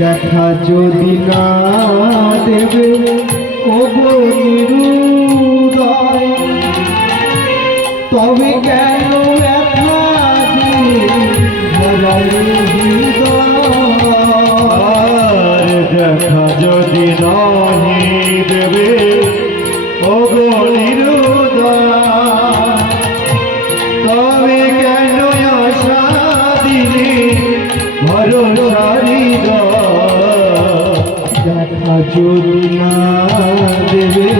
দেখা যদি না দেবে ওগো নিরুদয়, তবে কেন ব্যথা ভরালে হৃদয়। দেখা যদি নাহি দেবে ওগো নিরুদয়, তবে কেন আশা দিলে ভরসা হৃদয়। দেখা যদি না দেবে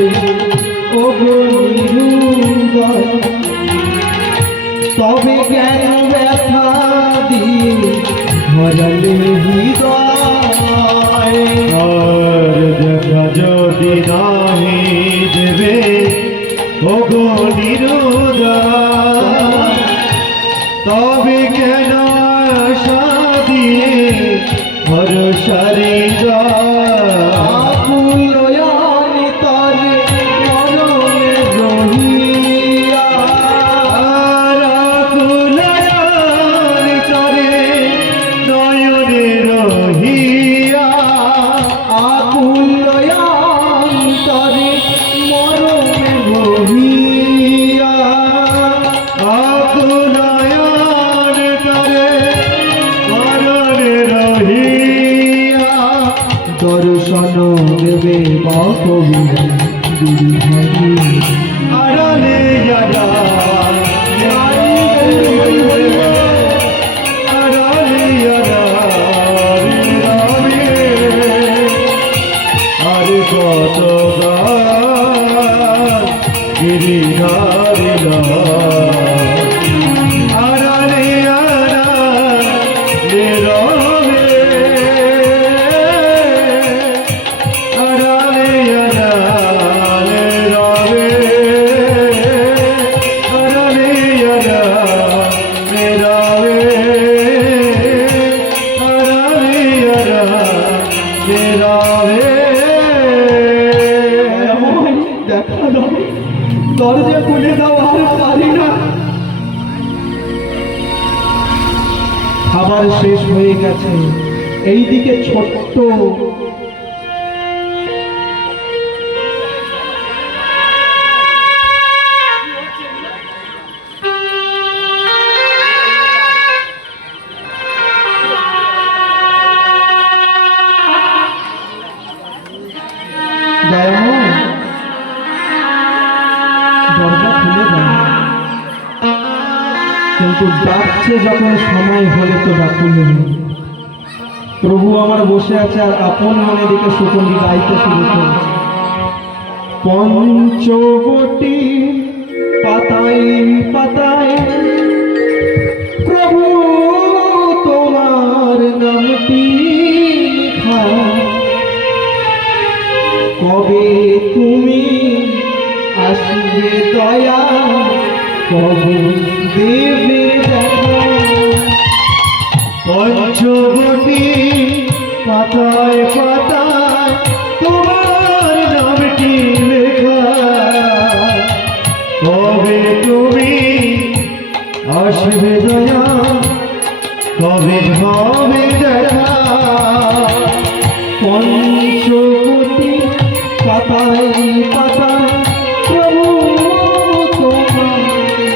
ওগো নিরুদয়, তবে কেন ব্যথা দিয়ে ভরালে হৃদয়। দেখা যদি নাহি দেবে ওগো নিরুদয়, তবে কেন আশা দিয়ে ভরসা হৃদয়। দর্শন দেবে বাকবি আড়ালে যারা আড়ালে আর কত গিরিধারী আড়ালে দরজা খুলে দাও, আর পারি না। খাবার শেষ হয়ে গেছে, এইদিকে ছোট্ট দরজা খুলে দাও, কিন্তু ডাকছে যখন সময় হলে তো ডাকুন। প্রভু আমার বসে আছে আর আপন মনে দিকে সুকন্দি গাইতে শুরু করেছে। পঞ্চবটি পাতায় পাতায় প্রভু তোমার নামটি লেখা, কবে তুমি আসবে দয়া, কবে দেবে দেখা। পঞ্চবটি পাতায় পাতায় তোমার নামটি লেখা, কবে তুমি আসবে দয়া, কবে হবে দেখা। পঞ্চবটি পাতায় পাতায় প্রভু তোমার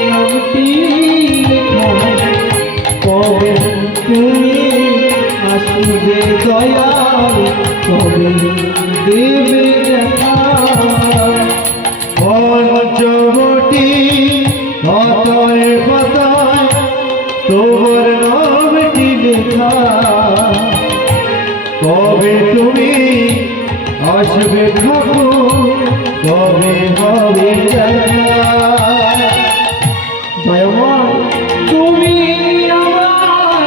নামটি লেখা, কবে তুমি আসবে দয়া, কবে দেবে দেখা। পঞ্চবটি পাতায় পাতায় তোমার নামটি লেখা, কবে তুমি আসবে ঠাকুর, কবে হবে দেখা। দয়াময় তুমি আমার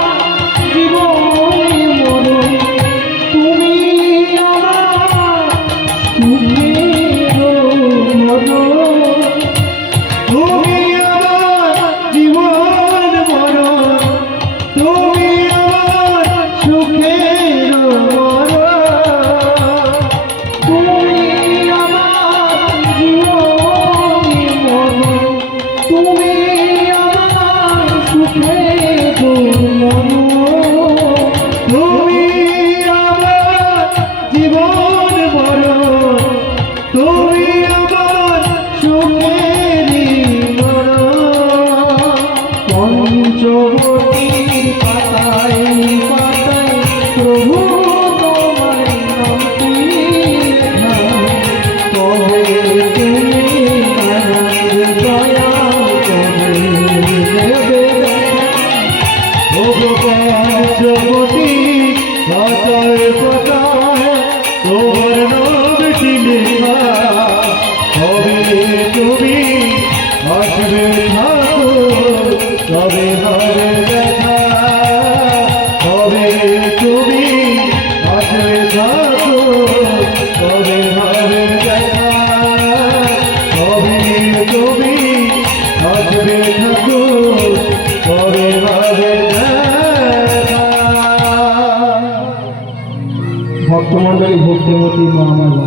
জীবন মরণ, তুমি আমার সুখের মরণ, তুমি আমার জীবন মরণ, তুমি আমার সুখের মরণ, তুমি আমার জীবন ভক্তমণ্ডলী ভক্তিমতী মা আমার বাবা।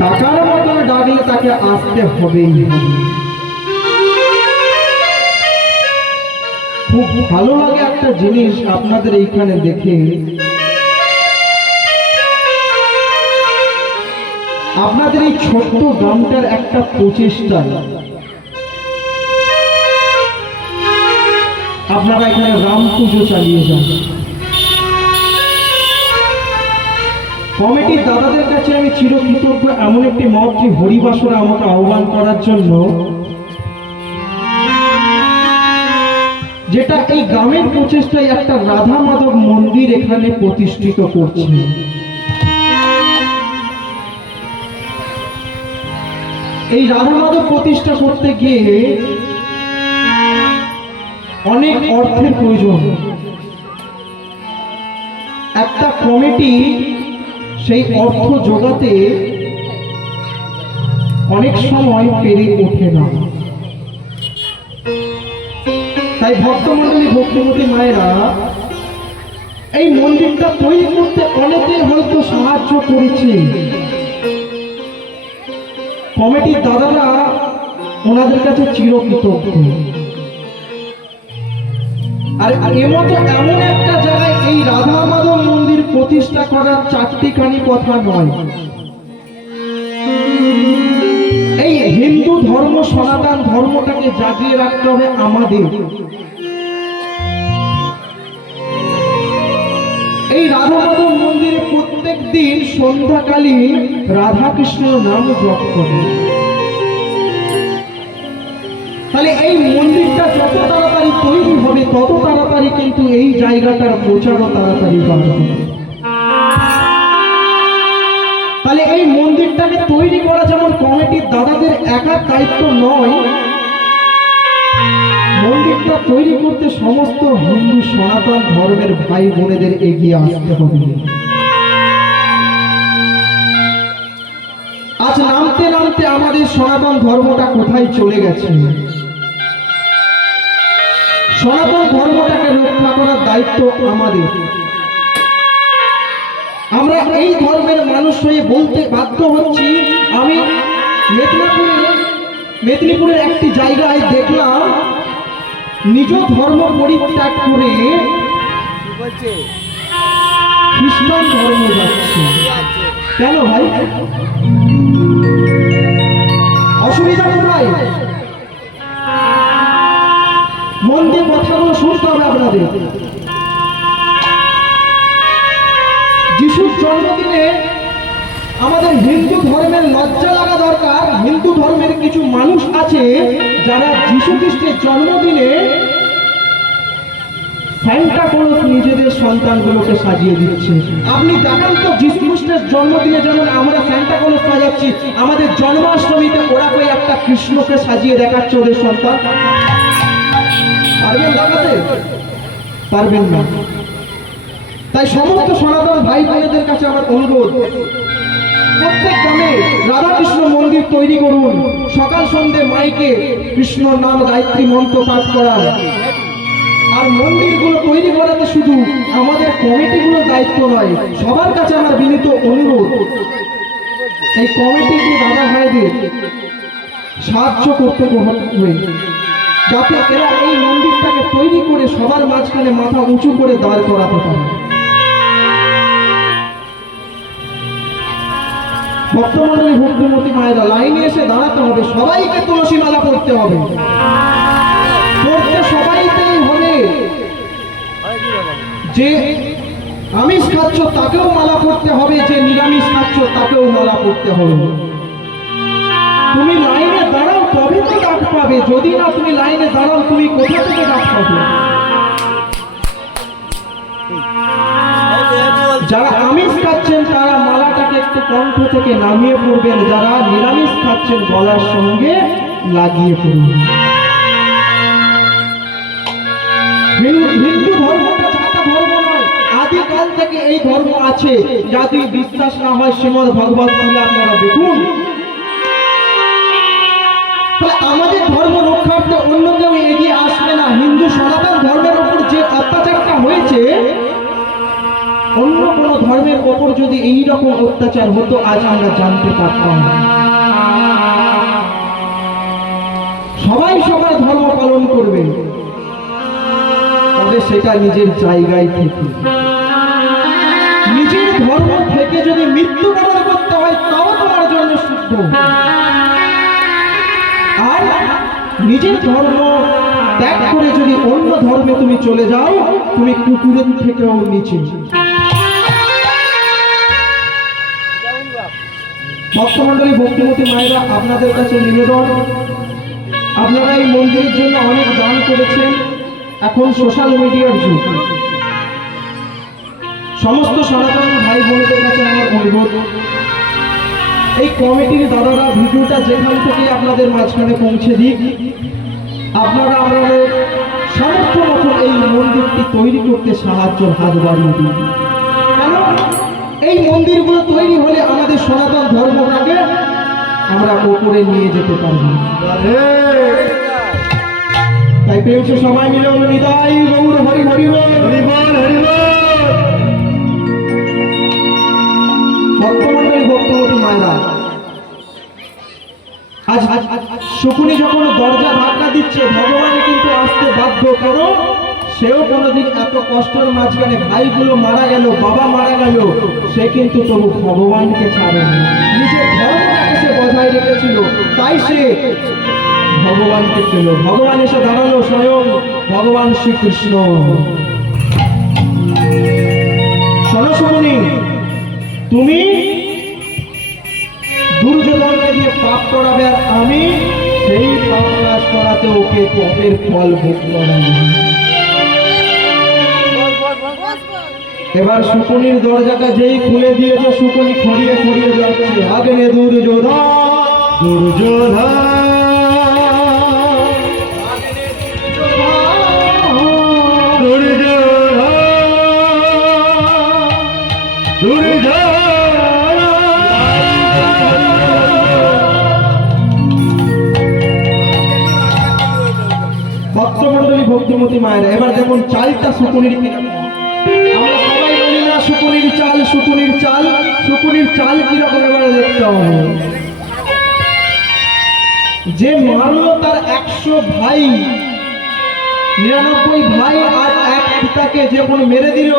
ডাকার মতন ডাকলে তাকে আসতে হবেই হবে। খুব ভালো লাগে একটা জিনিস আপনাদের এইখানে দেখে, আপনাদের এই ছোট্ট গ্রামটার একটা প্রচেষ্টা। আপনারা এখানে রাম পুজো চালিয়ে যান। কমিটির দাদাদের কাছে আমি চিরকৃতজ্ঞ, এমন একটি মহৎ হরিবাসরে আমাকে আহ্বান করার জন্য, যেটা এই গ্রামের প্রচেষ্টায় একটা রাধা মাধব মন্দির এখানে প্রতিষ্ঠিত করছে। এই রাধা মাধব প্রতিষ্ঠা করতে গিয়ে অনেক অর্থের প্রয়োজন। একটা কমিটি সেই অর্থ জোগাতে অনেক সময় পেরে ওঠে না। তাই ভক্তমণ্ডলী ভক্তিমতী মায়েরা এই মন্দিরটা তৈরি করতে অনেকে হয়তো সাহায্য করেছে। কমিটির দাদারা ওনাদের কাছে চিরকৃতজ্ঞ। আর এমতো এমন একটা জায়গায় এই রাধা মাধব মন্দির প্রতিষ্ঠা করার চারটিখানি কথা নয়। এই হিন্দু ধর্ম, সনাতন ধর্মটাকে জাগিয়ে রাখতে হবে আমাদের। এই রাধা মাধব মন্দিরে প্রত্যেক দিন সন্ধ্যাকালীন রাধা কৃষ্ণ নাম জপ করে। তাহলে এই মন্দিরটা যত তাড়াতাড়ি তৈরি হবে তত তাড়াতাড়ি কিন্তু এই জায়গাটার প্রচারও তাড়াতাড়ি বাড়বে। তাহলে এই মন্দিরটাকে তৈরি করা যেমন কমিটির দাদাদের একার দায়িত্ব নয়, মন্দিরটা তৈরি করতে সমস্ত হিন্দু সনাতন ধর্মের ভাই বোনেদের এগিয়ে আসতে হবে। আজ নামতে নামতে আমাদের সনাতন ধর্মটা কোথায় চলে গেছে? সনাতন ধর্মটাকে রক্ষা করার দায়িত্ব আমাদের। আমরা এই ধর্মের মানুষ হয়ে বলতে বাধ্য হচ্ছি। আমি মেদিনীপুরের একটি জায়গায় দেখলাম নিজ ধর্ম পরিত্যাগ করে খ্রিস্টান ধর্ম যাচ্ছে। কেন ভাই? অসুবিধা কোথায়? মন দিয়ে কথাগুলো শুনতে হবে আপনাদের। যিশুর জন্মদিনে আমাদের হিন্দু ধর্মের লজ্জা লাগা দরকার। হিন্দু ধর্মের কিছু মানুষ আছে যারা যিশু খ্রিস্টের জন্মদিনে সান্তা ক্লজ নিজেদের সন্তানগুলোকে সাজিয়ে দিচ্ছে। আপনি দেখান তো যিশু খ্রিস্টের জন্মদিনে যেমন আমরা সান্তা ক্লজ সাজাচ্ছি, আমাদের জন্মাষ্টমীতে ওরা কই একটা কৃষ্ণকে সাজিয়ে দেখাচ্ছে ওদের সন্তান। পারবেন দেখাতে? পারবেন না। তাই সমস্ত সনাতন ভাই বোনেদের কাছে আমার অনুরোধ, প্রত্যেক গ্রামে রাধাকৃষ্ণ মন্দির তৈরি করুন। সকাল সন্ধ্যে মাইকে কৃষ্ণ নাম গায়ত্রী মন্ত্র পাঠ করা। আর মন্দিরগুলো তৈরি করাতে শুধু আমাদের কমিটিগুলোর দায়িত্ব নয়, সবার কাছে আমার বিনীত অনুরোধ, এই কমিটিকে দাদা ভাইদের সাহায্য করতে হবে, যাতে এরা এই মন্দিরটাকে তৈরি করে সবার মাঝখানে মাথা উঁচু করে দাঁড় করাতে পারে। ভক্তমণ্ডলী ভক্তিমতী মায়েরা লাইনে এসে দাঁড়াতে হবে। সবাইকে তুলসী মালা পড়তে হবে। পড়তে সবাইকেই হবে। যে আমিষ খাচ্ছ তাকেও মালা পড়তে হবে, যে নিরামিষ খাচ্ছ তাকেও মালা পড়তে হবে। তুমি লাইনে দাঁড়াও তবে তো ডাক পাবে। যদি না তুমি লাইনে দাঁড়াও তুমি কোথা থেকে ডাক পাবে? যারা আমিষ খাচ্ছেন তারা মালাটাকে একটু কণ্ঠ থেকে নামিয়ে পড়বেন, যারা নিরামিষ খাচ্ছেন গলার সঙ্গে লাগিয়ে পড়বেন। হিন্দু ধর্মটা জাতা ধর্ম নয়, আদিকাল থেকে এই ধর্ম আছে। যদি বিশ্বাস না হয় শ্রীমদ ভাগবত খুলে আপনারা দেখুন। আমাদের ধর্ম রক্ষার্থে অন্য কেউ এগিয়ে আসবে না। হিন্দু সনাতন ধর্মের উপর যে অত্যাচারটা হয়েছে অন্য কোনো ধর্মের ওপর যদি এই রকম অত্যাচার হতো আজ আমরা জানতে পারতাম না। সবাই সবার ধর্ম পালন করবে, তবে সেটা নিজের জায়গায় থেকে। নিজের ধর্ম থেকে যদি মৃত্যুবরণ করতে হয় তাও তোমার জন্য শুদ্ধ। আর নিজের ধর্ম ত্যাগ করে যদি অন্য ধর্মে তুমি চলে যাও, তুমি কুকুরের থেকেও নিচে। ভক্তমণ্ডলী, ভক্তিমতী মায়েরা, আপনাদের কাছে নিবেদন, আপনারা এই মন্দিরের জন্য অনেক দান করেছেন। এখন সোশ্যাল মিডিয়ার যুগ, সমস্ত সনাতন ভাই বোনদের কাছে আমার অনুরোধ, এই কমিটির দাদারা ভিডিওটা যেখান থেকে আপনাদের মাঝখানে পৌঁছে দিক, আপনারা আমাদের সামর্থ্য মতো এই মন্দিরটি তৈরি করতে সাহায্যের হাত বাড়িয়ে দিন। কেন এই মন্দিরগুলো তৈরি হলে আমাদের সনাতন ধর্মটাকে আমরা ওপরে নিয়ে যেতে পারব। তাই পেয়েছে সবাই মিলে বলো নিতাই গৌর হরি হরি বল, হরি বল, হরি বল। বর্তমানে ভক্তমতী মায়েরা, আজ শকুনি যখন দরজা ধাক্কা দিচ্ছে, ভগবান কিন্তু আসতে বাধ্য। কারণ সেও কোনোদিন এত কষ্টের মাঝখানে ভাইগুলো মারা গেল, বাবা মারা গেল, সে কিন্তু তবু ভগবানকে ছাড়েনি, নিজের ধর্মটাকে সে বজায় রেখেছিল। তাই সে ভগবানকে পেল। ভগবান এসে দাঁড়ালো স্বয়ং ভগবান শ্রীকৃষ্ণ। শোনো শকুনি, তুমি দুর্যোধনকে দিয়ে পাপ করাবে, আর আমি সেই পাপ নাশ করাতে ওকে পাপের ফল ভোগ করাবো। এবার শকুনির দরজাটা যেই খুলে দিয়েছে, শকুনি খড়িয়ে খড়িয়ে যাচ্ছে, আগে নে দুর্যোধন, দুর্যোধন, ভক্তমণ্ডলী, ভক্তিমতী মায়েরা, এবার দেখুন চালটা শকুনির কিরকম। আমরা সবাই বলি না শকুনির চাল, শকুনির চাল, শকুনির চাল কিরকম এবারে দেখতে হবে। যে মারলো তার 100 ভাই, 99 ভাই আর এক পিতাকে যখন মেরে দিল,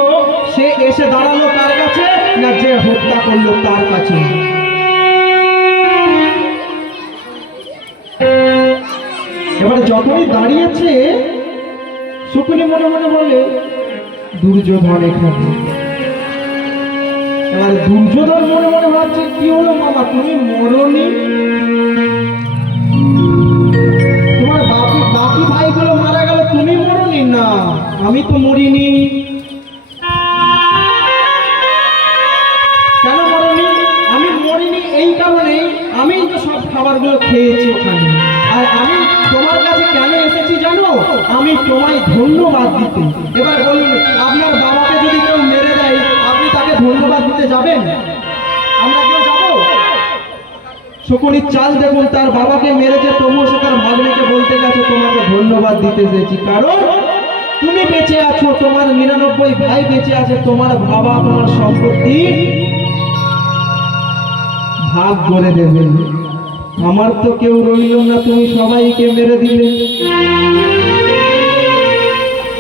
সে এসে দাঁড়ালো কার কাছে? না, যে হত্যা করলো তার কাছে। এবার যখনই দাঁড়িয়েছে, শকুনি মনে মনে বলে দুর্যোধন এখানে। এবার দুর্যোধন মনে মনে ভাবছে, কি হলো মামা, তুমি মরনি? তোমার বাকি ভাইগুলো মারা গেল, তুমি মরনি? না, আমি তো মরিনি। কেন মরনি? আমি মরিনি এই কারণে, আমি তো সব খাবারগুলো খেয়েছি ওখানে। আর আমি তোমার কাছে কেন এসেছি জানো? আমি তোমায় ধন্যবাদ দিতে। এবার বলুন, আপনার বাবাকে যদি কেউ মেরে দেয়, আপনি তাকে ধন্যবাদ দিতে যাবেন? আমরা কেউ যাবো? শকুনির চাল দেখুন, তার বাবাকে মেরেছে, তবুও সে তার ভাগ্নিকে বলতে গেছে তোমাকে ধন্যবাদ দিতে এসেছি, কারণ তুমি বেঁচে আছো, তোমার 99 ভাই বেঁচে আছে, তোমার বাবা তোমার সম্পত্তি ভাগ করে দেবে। আমার তো কেউ রইল না, তুমি সবাইকে মেরে দিলে,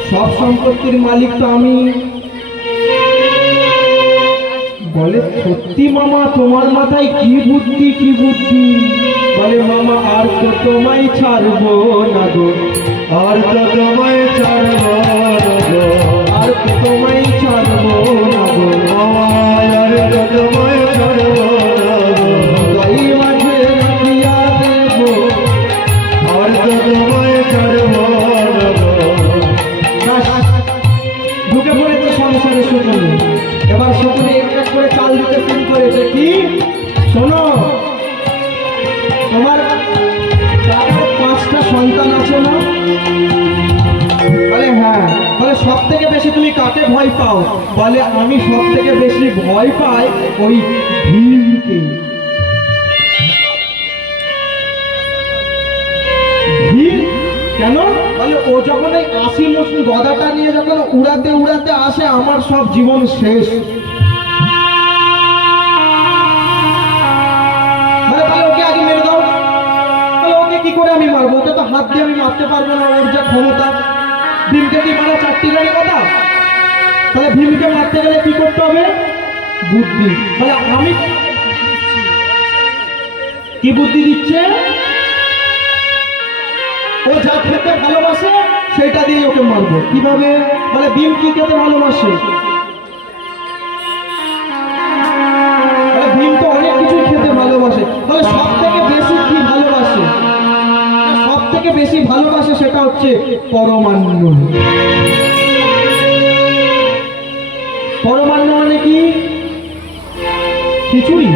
সব সম্পত্তির মালিক তো আমি। বলে সত্যি মামা, তোমার মাথায় কি বুদ্ধি, কি বুদ্ধি? বলে মামা, আর তো তোমায় ছাড়বো না গো, আর তো তোমায় ছাড়বো না গো, আর তো তোমায় ছাড়বো না গো, আর তো তোমায় ছাড়বো না গো, গাই মাঝে রাখিয়া দেবো, আর তো তোমায় ছাড়বো না গো। ঢুকে পড়েছে সংসারে শকুনি। এবার শকুনি এক করে চাল দিতে শুরু করেছে। কি শোনো, তোমার 5টা সন্তান আছে না? বলে হ্যাঁ। বলে সব থেকে বেশি তুমি কাকে ভয় পাও? বলে আমি সব থেকে বেশি ভয় পাই ওই ভীমকে। ভীম কেন? বলে তাহলে ও যখন এই 80 মুঠ গদাটা নিয়ে যখন উড়াতে উড়াতে আসে, আমার সব জীবন শেষ। মানে তাহলে ওকে আগে মেরে দাও। তাহলে ওকে কি করে আমি মারবো? ওকে তো হাত দিয়ে আমি মারতে পারবো না, ওর যা ক্ষমতা। ভীমকে কি মারা চারটি গাড়ি কথা? তাহলে ভীমকে মারতে গেলে কি করতে হবে? বুদ্ধি। মানে আমি কি বুদ্ধি দিচ্ছে? ও যা খেতে ভালোবাসে সেটা দিয়ে ওকে মারবো। কিভাবে? মানে ভীম কি খেতে ভালোবাসে? ভীম তো অনেক কিছুই খেতে ভালোবাসে। তাহলে সব থেকে বেশি কি ভালোবাসে? সব থেকে বেশি ভালোবাসে সেটা হচ্ছে পরমান্ন। পরমান্ন মানে কি? খিচুড়ি?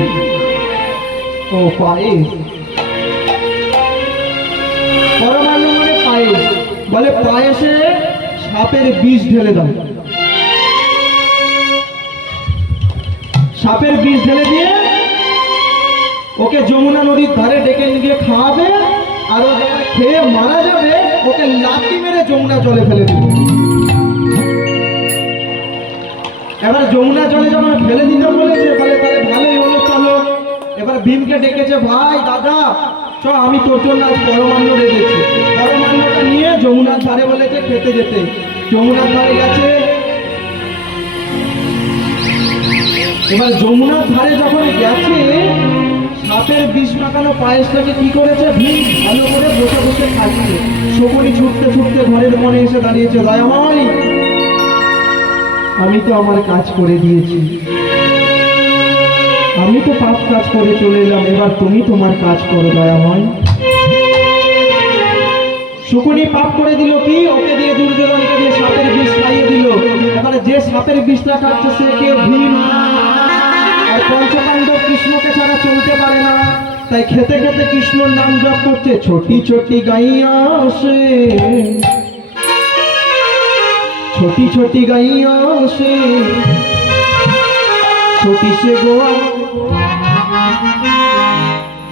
ও পায়েস। পরমান্ন মানে পায়েস। বলে পায়েসে সাপের বিষ ঢেলে দাও। সাপের বিষ ঢেলে দিয়ে ওকে যমুনা নদীর ধারে ডেকে নিয়ে খাওয়াবে, আর ও যখন খেয়ে মারা যাবে ওকে লাথি মেরে যমুনা জলে ফেলে দিবে। এবার যমুনা জলে যখন ফেলে দিতে বলেছে, বলে তাহলে ভালোই হলো, চলো। এবার ভীমকে ডেকেছে, ভাই দাদা চ, আমি তোর জন্য আজ পরমান্ন রেখেছি। পরমান্নটা নিয়ে যমুনার ধারে বলেছে খেতে যেতে। যমুনার ধারে গেছে। এবার যমুনার ধারে যখন গেছে, সাপের বিষ মাখানো পায়েসটাকে কি করেছে? ভীম ভালো করে বসে বসে খাচ্ছে। শকুনি ছুটতে ছুটতে ঘরের মনে এসে দাঁড়িয়েছে, দয়াময় আমি তো আমার কাজ করে দিয়েছি, আমি তো পাপ কাজ করে চলে এলাম, এবার তুমি তোমার কাজ করো দয়াময়। শকুনি পাপ করে দিল কি? ওকে দিয়ে দুর্যোধনকে দিয়ে সাপের বিষ খাইয়ে দিল। এবারে যে সাপের বিষটা খাচ্ছে সে কে? ভীম। আর পঞ্চপাণ্ডব কৃষ্ণকে ছাড়া চলতে পারে না, তাই খেতে খেতে কৃষ্ণর নাম জপ করছে। ছোটি ছোটি গাইয়া সে, ছোটি ছোটি গাইয়া সে, छोटी से गोवा,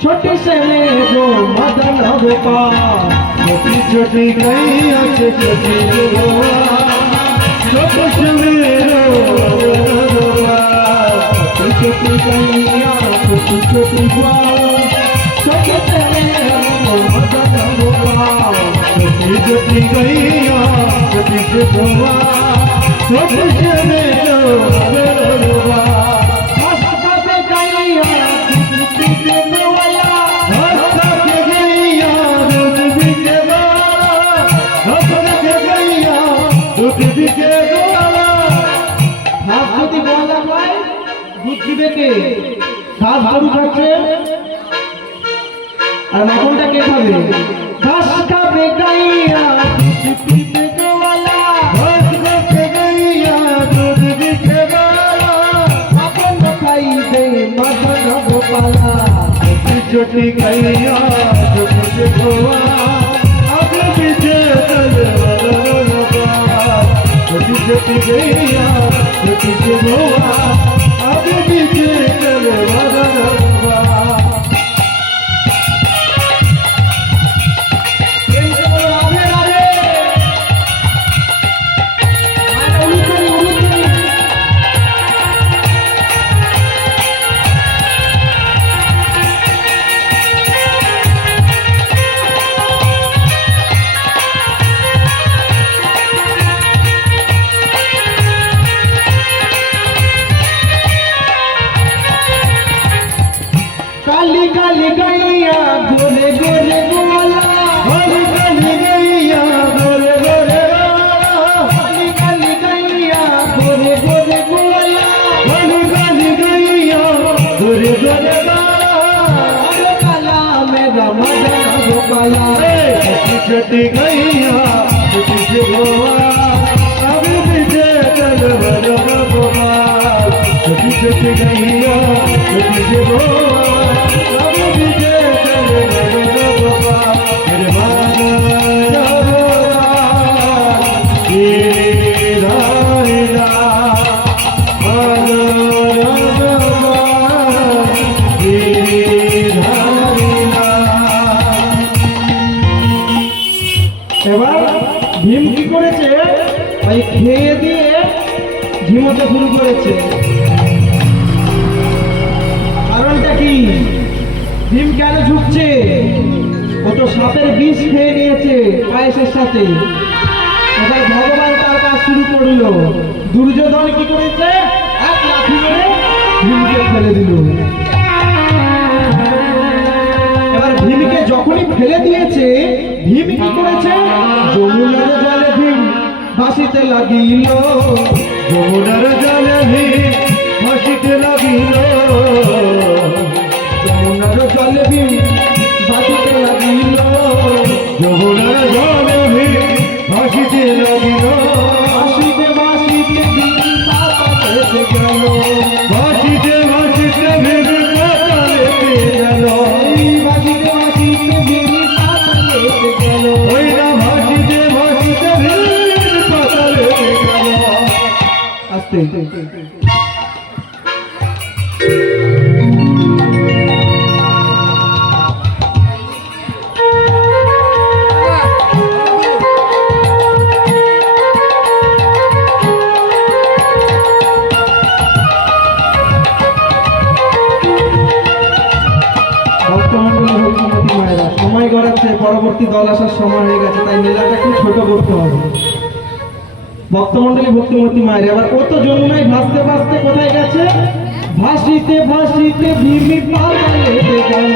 छोटी से गो मदन गोपाल। छोटी छोटी गैया से छोटी गोवा, छोटी से मेरो छोटी छोटी गैया छोटी छोटी गोवा, छोटी से गो मदन गोपाल। छोटी छोटी गैया छोटी से गोवा, छोटी से मेरो ঘাস গরু খাচ্ছে আর মাখনটা কে খাবে? ঘাস খাবে গাইয়া পিঠে গোয়ালা, ঘাস খাবে গাইয়া দুধ দিতে বালা, মাখন খাইবে মদন গোপালা। छोटी छोटी गैया छोटी से गोवा, आगे पीछे चले छोटी छोटी गैया छोटी से गोवा, आगे पीछे चले রাধে রাধে। উলুচুরি উলুচুরি। काली काली गैया गोरे गोरे गोला, काली काली गैया गोरे गोरे गोला, काली काली गैया गोरे गोरे गोला, काली काली गैया गोरे गोरे गोला, अरे काला मेरा मदन गोपाला। छोटी छोटी गैया छोटी से गोवा, आगे पीछे चल गोपाल। छोटी छोटी गैया छोटी से गोवा, आगे पीछे चल गोपाल। मेरे माना এবার খেয়ে দিয়ে ঝিমোতে শুরু করেছে। কারণটা কি? ভীম কেন ঝুঁকছে? ও তো সাপের বিষ খেয়ে নিয়েছে পায়েসের সাথে। এবার ভগবান তার কাজ শুরু করলো। দুর্যোধন কি করেছে? এক লাঠি মেরে ভীমকে ফেলে দিল। এবার ভীমকে যখনই ফেলে দিয়েছে, ভীম কি করেছে? যমুনার জলে ভীম ভাসিতে লাগিল। যমুনার জলে ভীম ভাসিতে লাগিল। যমুনার জলে ভীম ভাসিতে লাগিল। যমুনার জলে ভীম ভাসিতে লাগিল। ভাসিতে ভাসিতে ভীম পাতালেতে গেল। ভাসিতে ভাসিতে ভীম পাতালেতে গেল। এই ভাসিতে ভাসিতে ভীম পাতালেতে গেল। ওই না ভাসিতে ভাসিতে ভীম পাতালেতে গেল। আস্তে সময় গড়াচ্ছে, পরবর্তী দল আসার সময় হয়ে গেছে, তাই মেলাটা একটু ছোট করতে হবে। ভক্তমন্ডলী ভক্তিমতী মায়ের এবার ও তো যমুনায় ভাসতে ভাসতে কোথায় গেছে? ভাসিতে ভাসিতে ভীম পাতালেতে গেল।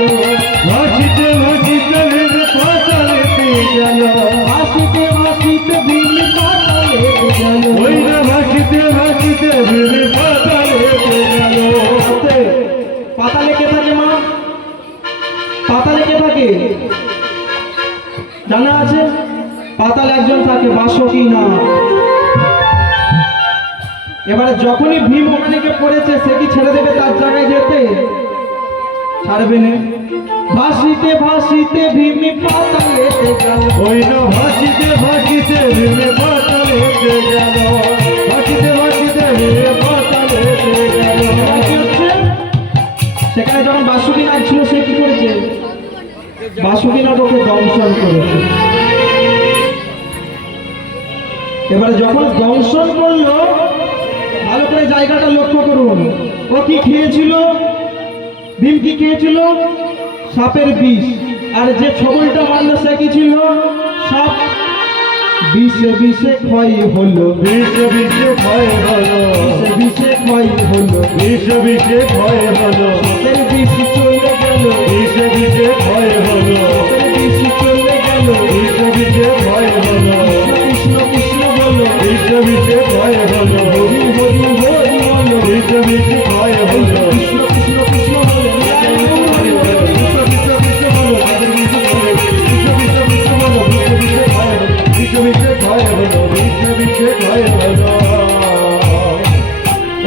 ভাসিতে ভাসিতে ভীম পাতালেতে গেল। ভাসিতে ভাসিতে ভীম পাতালেতে গেল। ওই না ভাসিতে ভাসিতে ভীম পাতালেতে গেল। আস্তে। পাতালে কে থাকে মা? পাতালে কে থাকে জানা আছে? পাতালে একজন থাকে, বাসকি না। এবারে যখনই ভীম ওখানে কে পড়েছে, সে কি ছেড়ে দেবে তার জায়গায় যেতে? ছাড়বে না। ভাসিতে ভাসিতে ভীম পাতালেতে গেল। ওই না ভাসিতে ভাসিতে ভীম পাতালেতে গেল। ভাসিতে ভাসিতে ভীম পাতালেতে গেল। এবার কি হচ্ছে? সেখানে যখন বাসুকীনাথ ছিল, সে কি করেছে? বাসুকীনাথ ওকে দংশন করেছে। এবারে যখন দংশন করলো, ভালো করে জায়গাটা লক্ষ্য করুন। ও কি খেয়েছিল? ভীম কি খেয়েছিল? সাপের বিষ। আর যে ছবলটা মারলো সে কি ছিল? সাপ। বিষে বিষে ক্ষয় হলো। বিষে বিষে ক্ষয় হলো। বিষে বিষে ক্ষয় হলো। বিষে বিষে ক্ষয় হলো। সাপের বিষ চলে গেল। বিষে বিষে ক্ষয় হলো। সাপের বিষ চলে গেল। বিষে বিষে ক্ষয় হলো। কৃষ্ণ কৃষ্ণ বলো। বিষে বিষে ক্ষয় হলো। হরি হরি হরি বলো। বিষে বিষে ক্ষয় হলো। কৃষ্ণ কৃষ্ণ কৃষ্ণ বলো।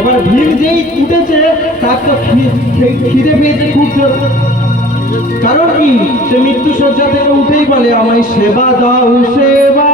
এবার ভীম যেই উঠেছে, তার তো খিদে পেয়েছে খুব জোর। কারণ কি? সে মৃত্যু শয্যা থেকে উঠেই বলে, আমায় সেবা দাও সেবা